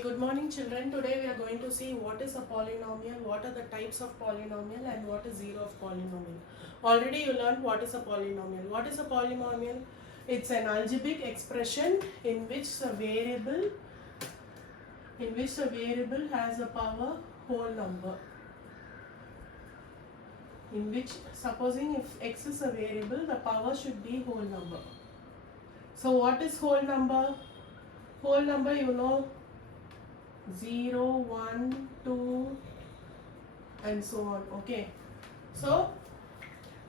Good morning children. Today we are going to see what is a polynomial, what are the types of polynomial and what is zero of polynomial. Already you learned what is a polynomial. What is a polynomial? It's an algebraic expression in which the variable has a power whole number. In which, supposing if x is a variable, the power should be whole number. So what is whole number? Whole number, you know, 0, 1, 2 and so on. Okay, so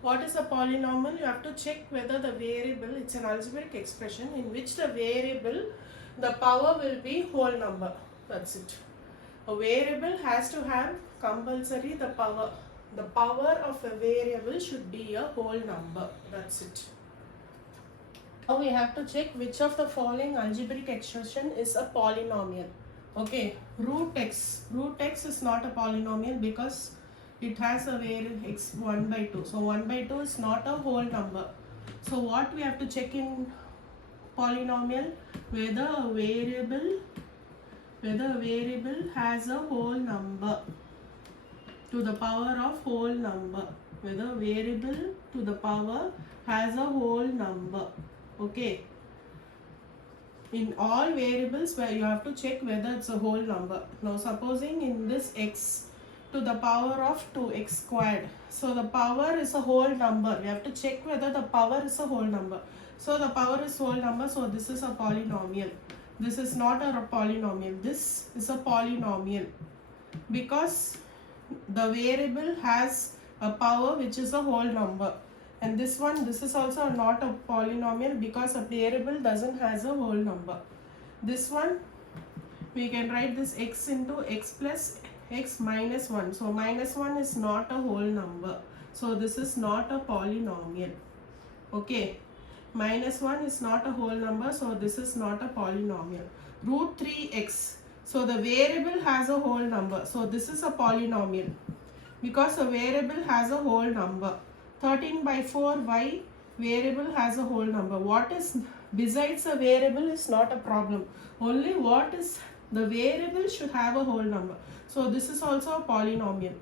what is a polynomial? You have to check whether the variable, it's an algebraic expression in which the variable, the power will be whole number. That's it. A variable has to have compulsory the power of a variable should be a whole number. That's it. Now we have to check which of the following algebraic expression is a polynomial. Okay, root x is not a polynomial because it has a variable x 1 by 2. So 1 by 2 is not a whole number. So what we have to check in polynomial? Whether a variable has a whole number to the power of whole number. Whether a variable to the power has a whole number. Okay. In all variables where you have to check whether it's a whole number. Now supposing in this x to the power of 2x squared. So the power is a whole number. We have to check whether the power is a whole number. So the power is whole number. So this is a polynomial. This is not a polynomial. This is a polynomial. Because the variable has a power which is a whole number. And this is also not a polynomial because a variable doesn't has a whole number. This one, we can write this x into x plus x minus 1. So minus 1 is not a whole number. So this is not a polynomial. Okay. Minus 1 is not a whole number. So this is not a polynomial. Root 3x. So the variable has a whole number. So this is a polynomial because a variable has a whole number. 13 by 4y variable has a whole number. What is besides a variable is not a problem. Only what is the variable should have a whole number. So this is also a polynomial.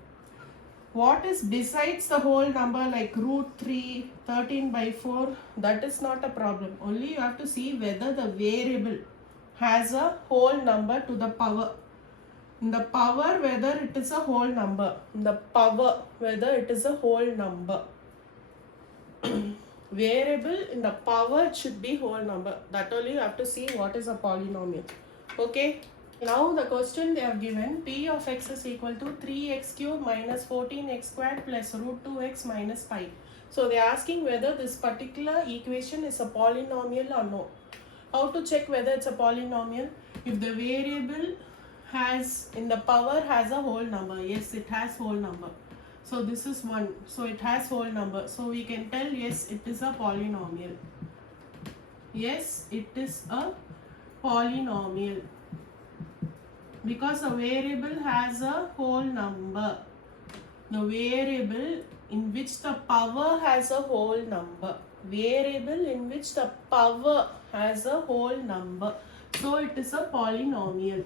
What is besides the whole number like root 3, 13 by 4, that is not a problem. Only you have to see whether the variable has a whole number to the power. In the power, whether it is a whole number. In the power, whether it is a whole number. Variable in the power should be whole number. That only you have to see what is a polynomial. Okay. Now the question they have given, p of x is equal to 3x cube minus 14x squared plus root 2x minus pi. So they are asking whether this particular equation is a polynomial or no. How to check whether it's a polynomial? If the variable has in the power has a whole number. Yes, it has whole number. So this is 1. So it has whole number. So we can tell yes, it is a polynomial. Yes, it is a polynomial. Because a variable has a whole number. The variable in which the power has a whole number. Variable in which the power has a whole number. So it is a polynomial. You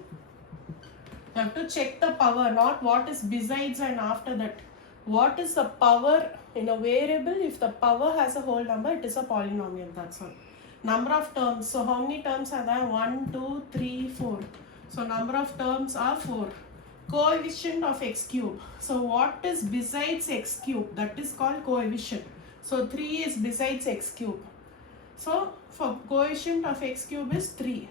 have to check the power, not what is besides and after that. What is the power in a variable? If the power has a whole number, it is a polynomial. That's all. Number of terms. So how many terms are there? 1, 2, 3, 4. So number of terms are 4. Coefficient of x cube. So what is besides x cube? That is called coefficient. So 3 is besides x cube. So for coefficient of x cube is 3.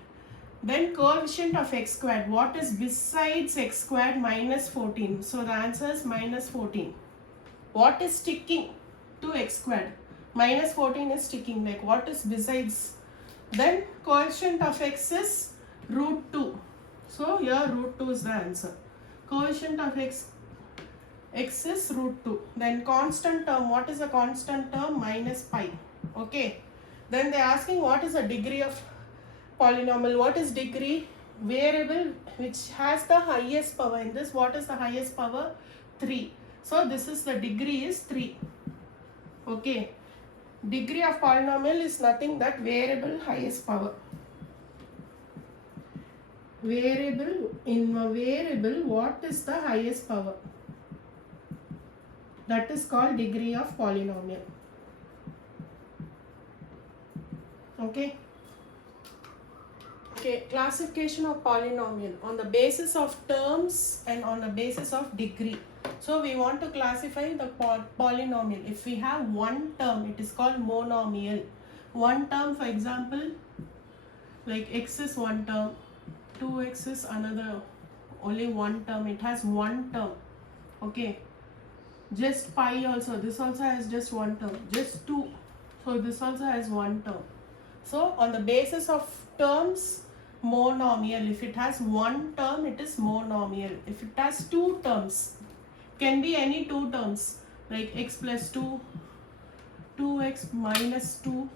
Then coefficient of x squared. What is besides x squared? Minus 14. So the answer is minus 14. What is sticking to x squared? Minus 14 is sticking. Like what is besides? Then coefficient of x is root 2. So here root 2 is the answer. Coefficient of x is root 2. Then constant term. What is a constant term? Minus pi. Okay. Then they are asking what is the degree of polynomial. What is degree? Variable which has the highest power. In this, what is the highest power? 3. So this is the degree is 3. Okay. Degree of polynomial is nothing that variable highest power. in a variable, what is the highest power? That is called degree of polynomial. Okay. Okay, classification of polynomial on the basis of terms and on the basis of degree. So we want to classify the polynomial. If we have one term, it is called monomial. One term, for example, like x is one term, 2x is another, only one term. It has one term. Okay. Just pi also, this also has just one term. Just 2. So this also has one term. So on the basis of terms, monomial. If it has one term, it is monomial. If it has two terms, can be any two terms like x plus 2, 2x minus 2,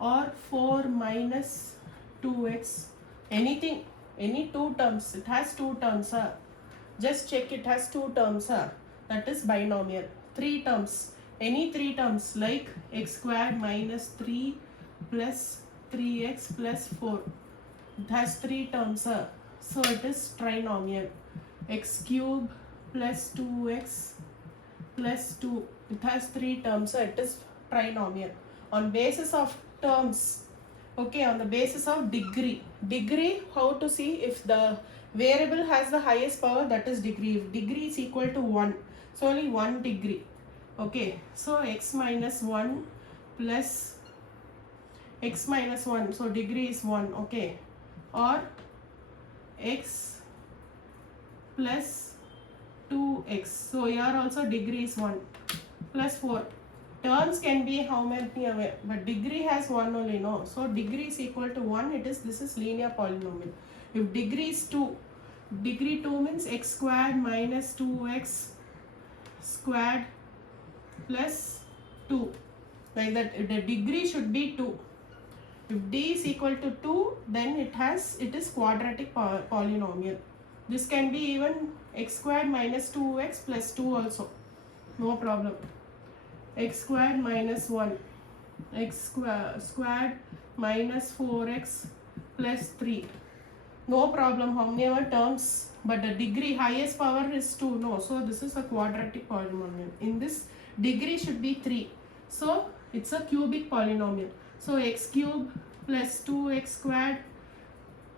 or 4 minus 2x, anything, any two terms. It has two terms. Just check, it has two terms. That is binomial. Three terms, any three terms like x squared minus 3 plus 3x plus 4. It has three terms. So it is trinomial. X cube plus 2x plus 2. It has three terms. It is trinomial. On basis of terms, okay, on the basis of degree. Degree, how to see if the variable has the highest power, that is degree. If degree is equal to 1, so only 1 degree. Okay, so x minus 1 plus x minus 1, so degree is 1. Okay, or x plus 2x, so here also degree is 1, plus 4. Terms can be how many away, but degree has 1 only, no. So degree is equal to 1, this is linear polynomial. If degree is 2, degree 2 means x squared minus 2x squared plus 2, like that. The degree should be 2. If d is equal to 2, then it is quadratic polynomial. This can be even x squared minus 2x plus 2 also, no problem. X squared minus 1, x squared minus 4x plus 3, no problem, how many ever terms, but the degree highest power is 2, no. So this is a quadratic polynomial. In this, degree should be 3, so it's a cubic polynomial. So x cube plus 2x squared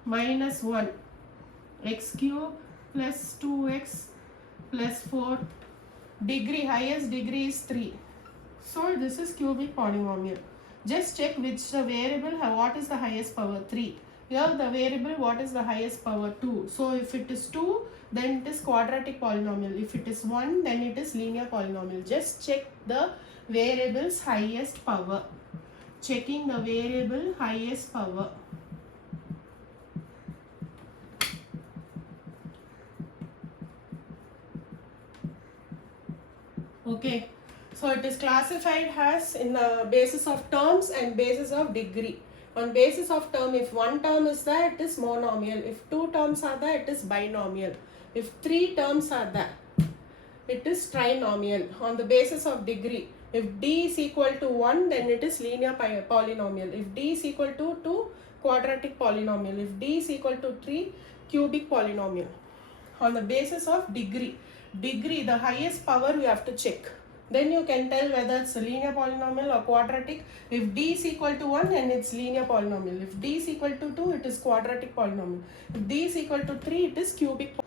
minus 1, x cube plus 2x plus 4, degree, highest degree is 3. So this is cubic polynomial. Just check which variable, what is the highest power, 3. Here the variable, what is the highest power, 2. So if it is 2, then it is quadratic polynomial. If it is 1, then it is linear polynomial. Just check the variable's highest power. Checking the variable highest power. Okay, so it is classified as in the basis of terms and basis of degree. On basis of term, if one term is there, it is monomial. If two terms are there, it is binomial. If three terms are there, it is trinomial. On the basis of degree, if d is equal to 1, then it is linear polynomial. If d is equal to 2, quadratic polynomial. If d is equal to 3, cubic polynomial. On the basis of degree, the highest power we have to check. Then you can tell whether it's a linear polynomial or quadratic. If d is equal to 1, then it's linear polynomial. If d is equal to 2, it is quadratic polynomial. If d is equal to 3, it is cubic polynomial.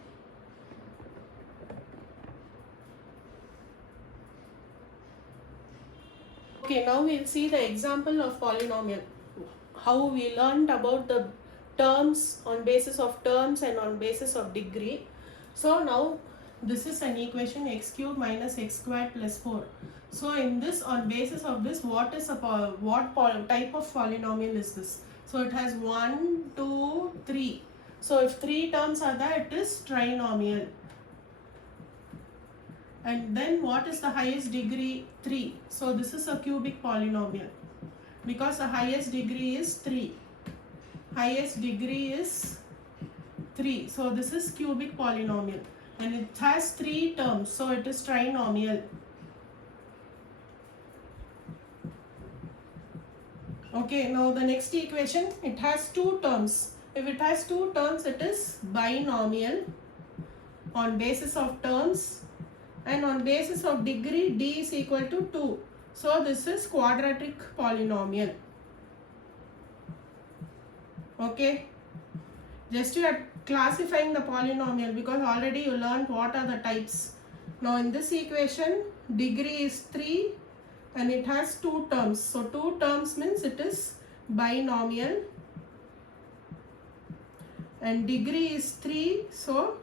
Okay, now we'll see the example of polynomial. How we learned about the terms on basis of terms and on basis of degree. So now this is an equation x cube minus x squared plus 4. So in this, on basis of this, what type of polynomial is this? So it has 1, 2, 3. So if 3 terms are there, it is trinomial. And then what is the highest degree? 3. So this is a cubic polynomial because the highest degree is 3. Highest degree is 3. So this is cubic polynomial and it has 3 terms. So it is trinomial. Okay, now the next equation, it has 2 terms. If it has two terms, it is binomial on basis of terms, and on basis of degree d is equal to 2. So this is quadratic polynomial. Okay, just you are classifying the polynomial because already you learned what are the types. Now in this equation, degree is 3 and it has two terms. So two terms means it is binomial, and degree is 3. So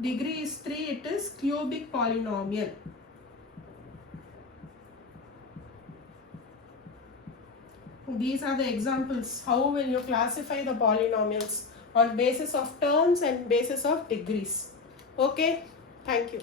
degree is 3, it is cubic polynomial. These are the examples. How will you classify the polynomials on basis of terms and basis of degrees? Okay, thank you.